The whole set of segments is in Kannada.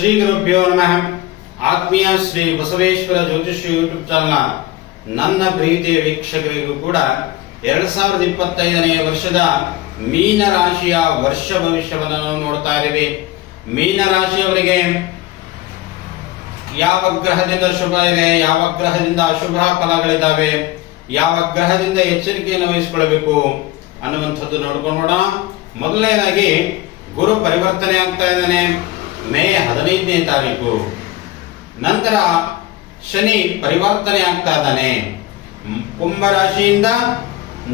ಶ್ರೀ ಗುರುಭ್ಯೋ ನಮಃ. ಆತ್ಮೀಯ ಶ್ರೀ ಬಸವೇಶ್ವರ ಜ್ಯೋತಿಷ್ಯ ಯೂಟ್ಯೂಬ್ ಚಾನಲ್ ನನ್ನ ಪ್ರೀತಿಯ ವೀಕ್ಷಕರಿಗೂ ಕೂಡ 2025ನೇ ವರ್ಷದ ಮೀನ ರಾಶಿಯ ವರ್ಷ ಭವಿಷ್ಯವನ್ನು ನಾವು ನೋಡ್ತಾ ಇದ್ದೀವಿ. ಮೀನ ರಾಶಿಯವರಿಗೆ ಯಾವ ಗ್ರಹದಿಂದ ಶುಭ ಇದೆ, ಯಾವ ಗ್ರಹದಿಂದ ಅಶುಭ ಫಲಗಳಿದ್ದಾವೆ, ಯಾವ ಗ್ರಹದಿಂದ ಎಚ್ಚರಿಕೆಯನ್ನು ವಹಿಸಿಕೊಳ್ಳಬೇಕು ಅನ್ನುವಂಥದ್ದು ನೋಡ್ಕೊಂಡೋಣ. ಮೊದಲನೇದಾಗಿ ಗುರು ಪರಿವರ್ತನೆ ಆಗ್ತಾ ಇದ್ದಾನೆ ಮೇ 15ನೇ ತಾರೀಕು. ನಂತರ ಶನಿ ಪರಿವರ್ತನೆ ಆಗ್ತಾ ಇದ್ದಾನೆ. ಕುಂಭ ರಾಶಿಯಿಂದ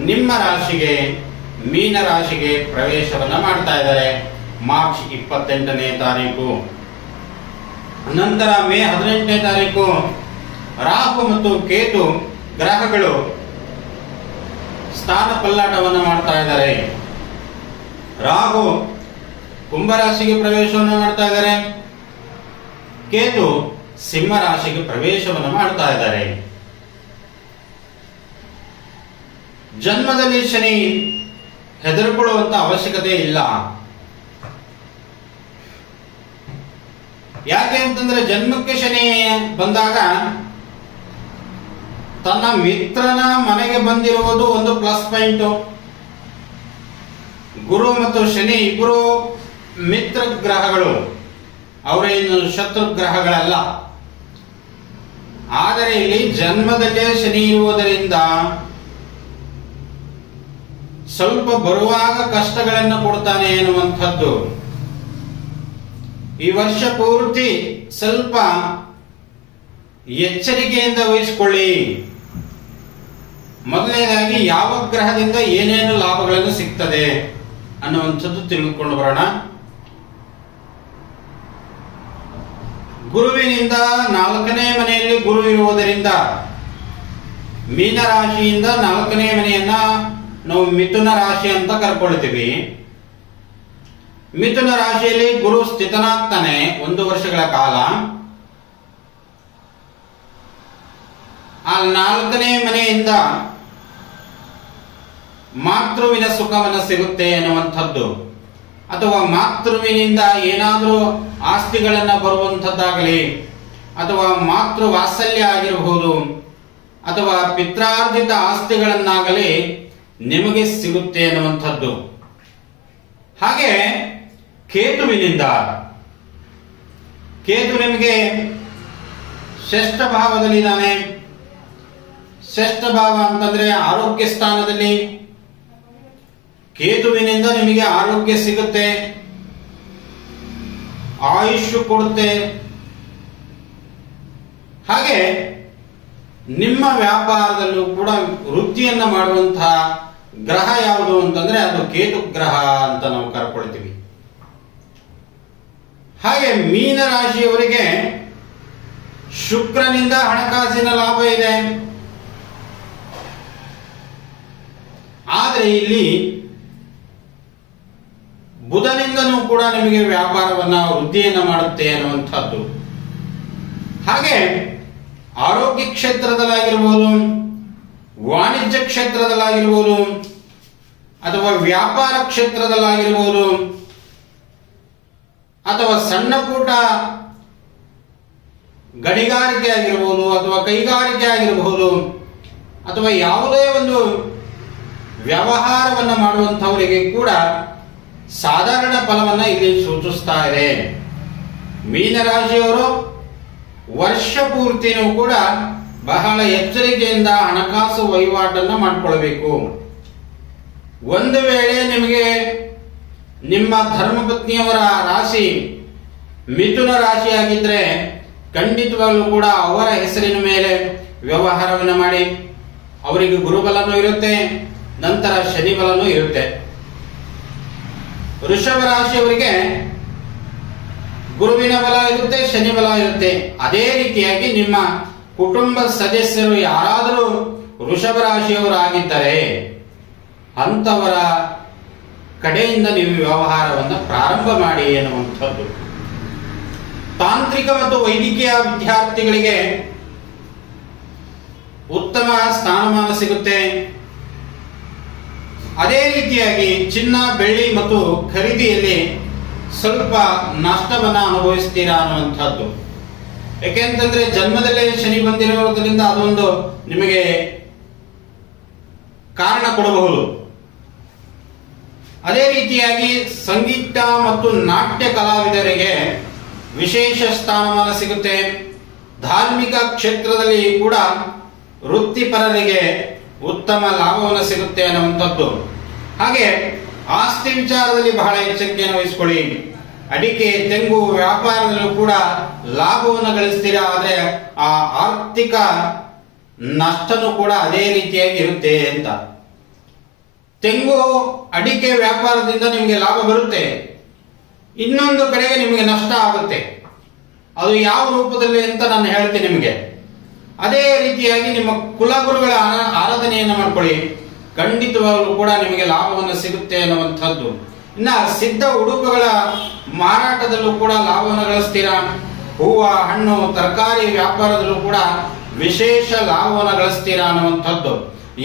ನಿಮ್ಮ ರಾಶಿಗೆ ಮೀನ ರಾಶಿಗೆ ಪ್ರವೇಶವನ್ನ ಮಾಡ್ತಾ ಇದ್ದಾರೆ ಮಾರ್ಚ್ 28ನೇ ತಾರೀಕು. ನಂತರ ಮೇ 18ನೇ ತಾರೀಕು ರಾಹು ಮತ್ತು ಕೇತು ಗ್ರಹಗಳು ಸ್ಥಾನ ಪಲ್ಲಾಟವನ್ನು ಮಾಡ್ತಾ ಇದ್ದಾರೆ. ರಾಹು ಕುಂಭ ರಾಶಿಗೆ ಪ್ರವೇಶವನ್ನು ಮಾಡ್ತಾ ಇದ್ದಾರೆ, ಕೇತು ಸಿಂಹ ರಾಶಿಗೆ ಪ್ರವೇಶವನ್ನು ಮಾಡ್ತಾ ಇದ್ದಾರೆ. ಜನ್ಮದಲ್ಲಿ ಶನಿ ಹೆದರ್ಕೊಳ್ಳುವಂತ ಅವಶ್ಯಕತೆ ಇಲ್ಲ. ಯಾಕೆ ಅಂತಂದ್ರೆ ಜನ್ಮಕ್ಕೆ ಶನಿ ಬಂದಾಗ ತನ್ನ ಮಿತ್ರನ ಮನೆಗೆ ಬಂದಿರುವುದು ಒಂದು ಪ್ಲಸ್ ಪಾಯಿಂಟ್. ಗುರು ಮತ್ತು ಶನಿ ಇಬ್ಬರು ಮಿತ್ರ ಗ್ರಹಗಳು, ಅವರೇನು ಶತ್ರು ಗ್ರಹಗಳಲ್ಲ. ಆದರೆ ಇಲ್ಲಿ ಜನ್ಮದಲ್ಲೇ ಶನಿ ಇರುವುದರಿಂದ ಸ್ವಲ್ಪ ಬರುವಾಗ ಕಷ್ಟಗಳನ್ನು ಕೊಡ್ತಾನೆ ಎನ್ನುವಂಥದ್ದು. ಈ ವರ್ಷ ಪೂರ್ತಿ ಸ್ವಲ್ಪ ಎಚ್ಚರಿಕೆಯಿಂದ ವಹಿಸಿಕೊಳ್ಳಿ. ಮೊದಲನೇದಾಗಿ ಯಾವ ಗ್ರಹದಿಂದ ಏನೇನು ಲಾಭಗಳನ್ನು ಸಿಗ್ತದೆ ಅನ್ನುವಂಥದ್ದು ತಿಳಿದುಕೊಂಡು ಬರೋಣ. ಗುರುವಿನಿಂದ 4ನೇ ಮನೆಯಲ್ಲಿ ಗುರು ಇರುವುದರಿಂದ ಮೀನ ರಾಶಿಯಿಂದ 4ನೇ ಮನೆಯನ್ನ ನಾವು ಮಿಥುನ ರಾಶಿ ಅಂತ ಕರ್ಕೊಳ್ತೀವಿ. ಮಿಥುನ ರಾಶಿಯಲ್ಲಿ ಗುರು ಸ್ಥಿತನಾಗ್ತಾನೆ 1 ವರ್ಷಗಳ ಕಾಲ. ಆ 4ನೇ ಮನೆಯಿಂದ ಮಾತೃವಿನ ಸುಖವನ್ನು ಸಿಗುತ್ತೆ ಎನ್ನುವಂಥದ್ದು, ಅಥವಾ ಮಾತೃವಿನಿಂದ ಏನಾದರೂ ಆಸ್ತಿಗಳನ್ನ ಬರುವಂಥದ್ದಾಗಲಿ, ಅಥವಾ ಮಾತೃ ವಾತ್ಸಲ್ಯ ಆಗಿರಬಹುದು, ಅಥವಾ ಪಿತ್ರಾರ್ಜಿತ ಆಸ್ತಿಗಳನ್ನಾಗಲಿ ನಿಮಗೆ ಸಿಗುತ್ತೆ ಎನ್ನುವಂಥದ್ದು. ಹಾಗೆ ಕೇತುವಿನಿಂದ, ಕೇತು ನಿಮಗೆ ಷಷ್ಠ ಭಾವದಲ್ಲಿದ್ದಾನೆ. ಷಷ್ಠ ಭಾವ ಅಂತಂದ್ರೆ ಆರೋಗ್ಯ ಸ್ಥಾನದಲ್ಲಿ. ಕೇತುವಿನಿಂದ ನಿಮಗೆ ಆರೋಗ್ಯ ಸಿಗುತ್ತೆ, ಆಯುಷ್ ಕೊಡುತ್ತೆ. ಹಾಗೆ ನಿಮ್ಮ ವ್ಯಾಪಾರದಲ್ಲೂ ಕೂಡ ವೃದ್ಧಿಯನ್ನ ಮಾಡುವಂತಹ ಗ್ರಹ ಯಾವುದು ಅಂತಂದ್ರೆ ಅದು ಕೇತು ಗ್ರಹ ಅಂತ ನಾವು ಕರ್ಕೊಳ್ತೀವಿ. ಹಾಗೆ ಮೀನ ರಾಶಿಯವರಿಗೆ ಶುಕ್ರನಿಂದ ಹಣಕಾಸಿನ ಲಾಭ ಇದೆ. ಆದರೆ ಇಲ್ಲಿ ಬುಧನಿಂದನೂ ಕೂಡ ನಿಮಗೆ ವ್ಯಾಪಾರವನ್ನ ವೃದ್ಧಿಯನ್ನ ಮಾಡುತ್ತೆ ಅನ್ನುವಂಥದ್ದು. ಹಾಗೆ ಆರೋಗ್ಯ ಕ್ಷೇತ್ರದಲ್ಲಾಗಿರ್ಬೋದು, ವಾಣಿಜ್ಯ ಕ್ಷೇತ್ರದಲ್ಲಾಗಿರ್ಬೋದು, ಅಥವಾ ವ್ಯಾಪಾರ ಕ್ಷೇತ್ರದಲ್ಲಾಗಿರ್ಬೋದು, ಅಥವಾ ಸಣ್ಣ ಪುಟ್ಟ ಗಣಿಗಾರಿಕೆ ಆಗಿರ್ಬೋದು, ಅಥವಾ ಕೈಗಾರಿಕೆ ಆಗಿರಬಹುದು, ಅಥವಾ ಯಾವುದೇ ಒಂದು ವ್ಯವಹಾರವನ್ನು ಮಾಡುವಂಥವರಿಗೆ ಕೂಡ ಸಾಧಾರಣ ಫಲವನ್ನ ಇಲ್ಲಿ ಸೂಚಿಸ್ತಾ ಇದೆ. ಮೀನರಾಶಿಯವರು ವರ್ಷ ಪೂರ್ತಿನೂ ಕೂಡ ಬಹಳ ಎಚ್ಚರಿಕೆಯಿಂದ ಹಣಕಾಸು ವಹಿವಾಟನ್ನ ಮಾಡಿಕೊಳ್ಬೇಕು. ಒಂದು ವೇಳೆ ನಿಮಗೆ ನಿಮ್ಮ ಧರ್ಮಪತ್ನಿಯವರ ರಾಶಿ ಮಿಥುನ ರಾಶಿಯಾಗಿದ್ರೆ ಖಂಡಿತವಾಗ್ಲೂ ಕೂಡ ಅವರ ಹೆಸರಿನ ಮೇಲೆ ವ್ಯವಹಾರವನ್ನು ಮಾಡಿ. ಅವರಿಗೆ ಗುರುಬಲನೂ ಇರುತ್ತೆ, ನಂತರ ಶನಿ ಬಲನೂ ಇರುತ್ತೆ. ವೃಷಭ ರಾಶಿಯವರಿಗೆ ಗುರುವಿನ ಬಲ ಇರುತ್ತೆ, ಶನಿ ಬಲ ಇರುತ್ತೆ. ಅದೇ ರೀತಿಯಾಗಿ ನಿಮ್ಮ ಕುಟುಂಬ ಸದಸ್ಯರು ಯಾರಾದರೂ ವೃಷಭ ರಾಶಿಯವರಾಗಿದ್ದರೆ ಅಂತವರ ಕಡೆಯಿಂದ ನೀವು ವ್ಯವಹಾರವನ್ನು ಪ್ರಾರಂಭ ಮಾಡಿ ಎನ್ನುವಂಥದ್ದು. ತಾಂತ್ರಿಕ ಮತ್ತು ವೈದ್ಯಕೀಯ ವಿದ್ಯಾರ್ಥಿಗಳಿಗೆ ಉತ್ತಮ ಸ್ಥಾನಮಾನ ಸಿಗುತ್ತೆ. ಅದೇ ರೀತಿಯಾಗಿ ಚಿನ್ನ ಬೆಳ್ಳಿ ಮತ್ತು ಖರೀದಿಯಲ್ಲಿ ಸ್ವಲ್ಪ ನಷ್ಟವನ್ನ ಅನುಭವಿಸ್ತೀರಾ ಅನ್ನುವಂಥದ್ದು. ಯಾಕೆಂತಂದ್ರೆ ಜನ್ಮದಲ್ಲೇ ಶನಿ ಬಂದಿರೋದ್ರಿಂದ ಅದೊಂದು ನಿಮಗೆ ಕಾರಣ ಕೊಡಬಹುದು. ಅದೇ ರೀತಿಯಾಗಿ ಸಂಗೀತ ಮತ್ತು ನಾಟ್ಯ ಕಲಾವಿದರಿಗೆ ವಿಶೇಷ ಸ್ಥಾನಮಾನ ಸಿಗುತ್ತೆ. ಧಾರ್ಮಿಕ ಕ್ಷೇತ್ರದಲ್ಲಿ ಕೂಡ ವೃತ್ತಿಪರರಿಗೆ ಉತ್ತಮ ಲಾಭವನ್ನು ಸಿಗುತ್ತೆ ಅನ್ನುವಂಥದ್ದು. ಹಾಗೆ ಆಸ್ತಿ ವಿಚಾರದಲ್ಲಿ ಬಹಳ ಎಚ್ಚರಿಕೆಯನ್ನು ವಹಿಸಿಕೊಳ್ಳಿ. ಅಡಿಕೆ ತೆಂಗು ವ್ಯಾಪಾರದಲ್ಲೂ ಕೂಡ ಲಾಭವನ್ನು ಗಳಿಸ್ತೀರಾ, ಆದ್ರೆ ಆ ಆರ್ಥಿಕ ನಷ್ಟನೂ ಕೂಡ ಅದೇ ರೀತಿಯಾಗಿ ಇರುತ್ತೆ ಅಂತ. ತೆಂಗು ಅಡಿಕೆ ವ್ಯಾಪಾರದಿಂದ ನಿಮಗೆ ಲಾಭ ಬರುತ್ತೆ, ಇನ್ನೊಂದು ಕಡೆಗೆ ನಿಮಗೆ ನಷ್ಟ ಆಗುತ್ತೆ. ಅದು ಯಾವ ರೂಪದಲ್ಲಿ ಅಂತ ನಾನು ಹೇಳ್ತೀನಿ ನಿಮಗೆ. ಅದೇ ರೀತಿಯಾಗಿ ನಿಮ್ಮ ಕುಲಗುರುಗಳ ಆರಾಧನೆಯನ್ನು ಮಾಡ್ಕೊಳ್ಳಿ, ಖಂಡಿತವಾಗಲೂ ಕೂಡ ನಿಮಗೆ ಲಾಭವನ್ನು ಸಿಗುತ್ತೆ ಅನ್ನುವಂಥದ್ದು. ಇನ್ನ ಸಿದ್ಧ ಉಡುಪುಗಳ ಮಾರಾಟದಲ್ಲೂ ಕೂಡ ಲಾಭವನ್ನು ಗಳಿಸ್ತೀರಾ. ಹೂವ, ಹಣ್ಣು, ತರಕಾರಿ ವ್ಯಾಪಾರದಲ್ಲೂ ಕೂಡ ವಿಶೇಷ ಲಾಭವನ್ನು ಗಳಿಸ್ತೀರಾ ಅನ್ನುವಂಥದ್ದು.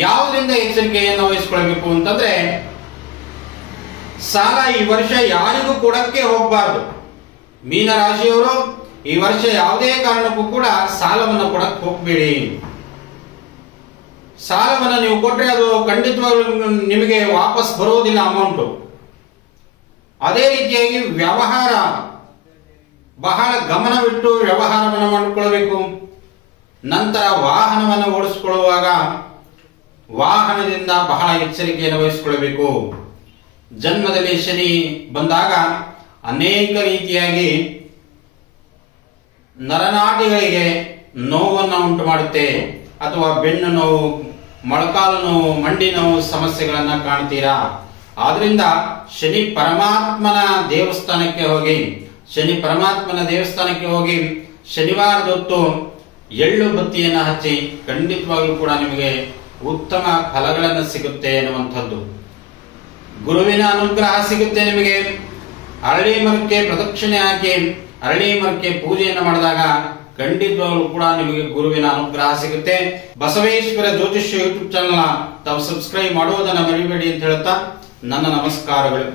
ಯಾವುದರಿಂದ ಎಚ್ಚರಿಕೆಯನ್ನು ವಹಿಸಿಕೊಳ್ಬೇಕು ಅಂತಂದ್ರೆ, ಸಾಲ ಈ ವರ್ಷ ಯಾರಿಗೂ ಕೊಡಕ್ಕೆ ಹೋಗಬಾರ್ದು. ಮೀನರಾಶಿಯವರು ಈ ವರ್ಷ ಯಾವುದೇ ಕಾರಣಕ್ಕೂ ಕೂಡ ಸಾಲವನ್ನು ಕೊಡಕ್ಕೆ ಹೋಗಬೇಡಿ. ಸಾಲವನ್ನು ನೀವು ಕೊಟ್ಟರೆ ಅದು ಖಂಡಿತವಾಗ್ಲೂ ನಿಮಗೆ ವಾಪಸ್ ಬರೋದಿಲ್ಲ ಅಮೌಂಟು. ಅದೇ ರೀತಿಯಾಗಿ ವ್ಯವಹಾರ ಬಹಳ ಗಮನವಿಟ್ಟು ವ್ಯವಹಾರವನ್ನು ಮಾಡಿಕೊಳ್ಳಬೇಕು. ನಂತರ ವಾಹನವನ್ನು ಓಡಿಸಿಕೊಳ್ಳುವಾಗ ವಾಹನದಿಂದ ಬಹಳ ಎಚ್ಚರಿಕೆಯನ್ನು ವಹಿಸಿಕೊಳ್ಳಬೇಕು. ಜನ್ಮದಲ್ಲಿ ಶನಿ ಬಂದಾಗ ಅನೇಕ ರೀತಿಯಾಗಿ ನರನಾಡಿಗಳಿಗೆ ನೋವನ್ನು ಉಂಟು ಮಾಡುತ್ತೆ, ಅಥವಾ ಬೆನ್ನು ನೋವು, ಮೊಳಕಾಲು ನೋವು, ಮಂಡಿ ನೋವು ಸಮಸ್ಯೆಗಳನ್ನ ಕಾಣ್ತೀರಾ. ಆದ್ರಿಂದ ಶನಿ ಪರಮಾತ್ಮನ ದೇವಸ್ಥಾನಕ್ಕೆ ಹೋಗಿ ಶನಿವಾರದ ಹೊತ್ತು ಎಳ್ಳು ಬತ್ತಿಯನ್ನು ಹಚ್ಚಿ ಖಂಡಿತವಾಗ್ಲೂ ಕೂಡ ನಿಮಗೆ ಉತ್ತಮ ಫಲಗಳನ್ನು ಸಿಗುತ್ತೆ ಎನ್ನುವಂಥದ್ದು. ಗುರುವಿನ ಅನುಗ್ರಹ ಸಿಗುತ್ತೆ ನಿಮಗೆ. ಅರಳಿ ಮರಕ್ಕೆ ಪ್ರದಕ್ಷಿಣೆ ಹಾಕಿ ಅರಳಿ ಮರಕ್ಕೆ ಪೂಜೆಯನ್ನು ಮಾಡಿದಾಗ ಖಂಡಿತವಾಗ್ಲೂ ಕೂಡ ನಿಮಗೆ ಗುರುವಿನ ಅನುಗ್ರಹ ಸಿಗುತ್ತೆ. ಬಸವೇಶ್ವರ ಜ್ಯೋತಿಷ್ಯ ಯೂಟ್ಯೂಬ್ ಚಾನಲ್ ತಾವು ಸಬ್ಸ್ಕ್ರೈಬ್ ಮಾಡುವುದನ್ನು ಮರಿಬೇಡಿ ಅಂತ ಹೇಳ್ತಾ ನನ್ನ ನಮಸ್ಕಾರಗಳು.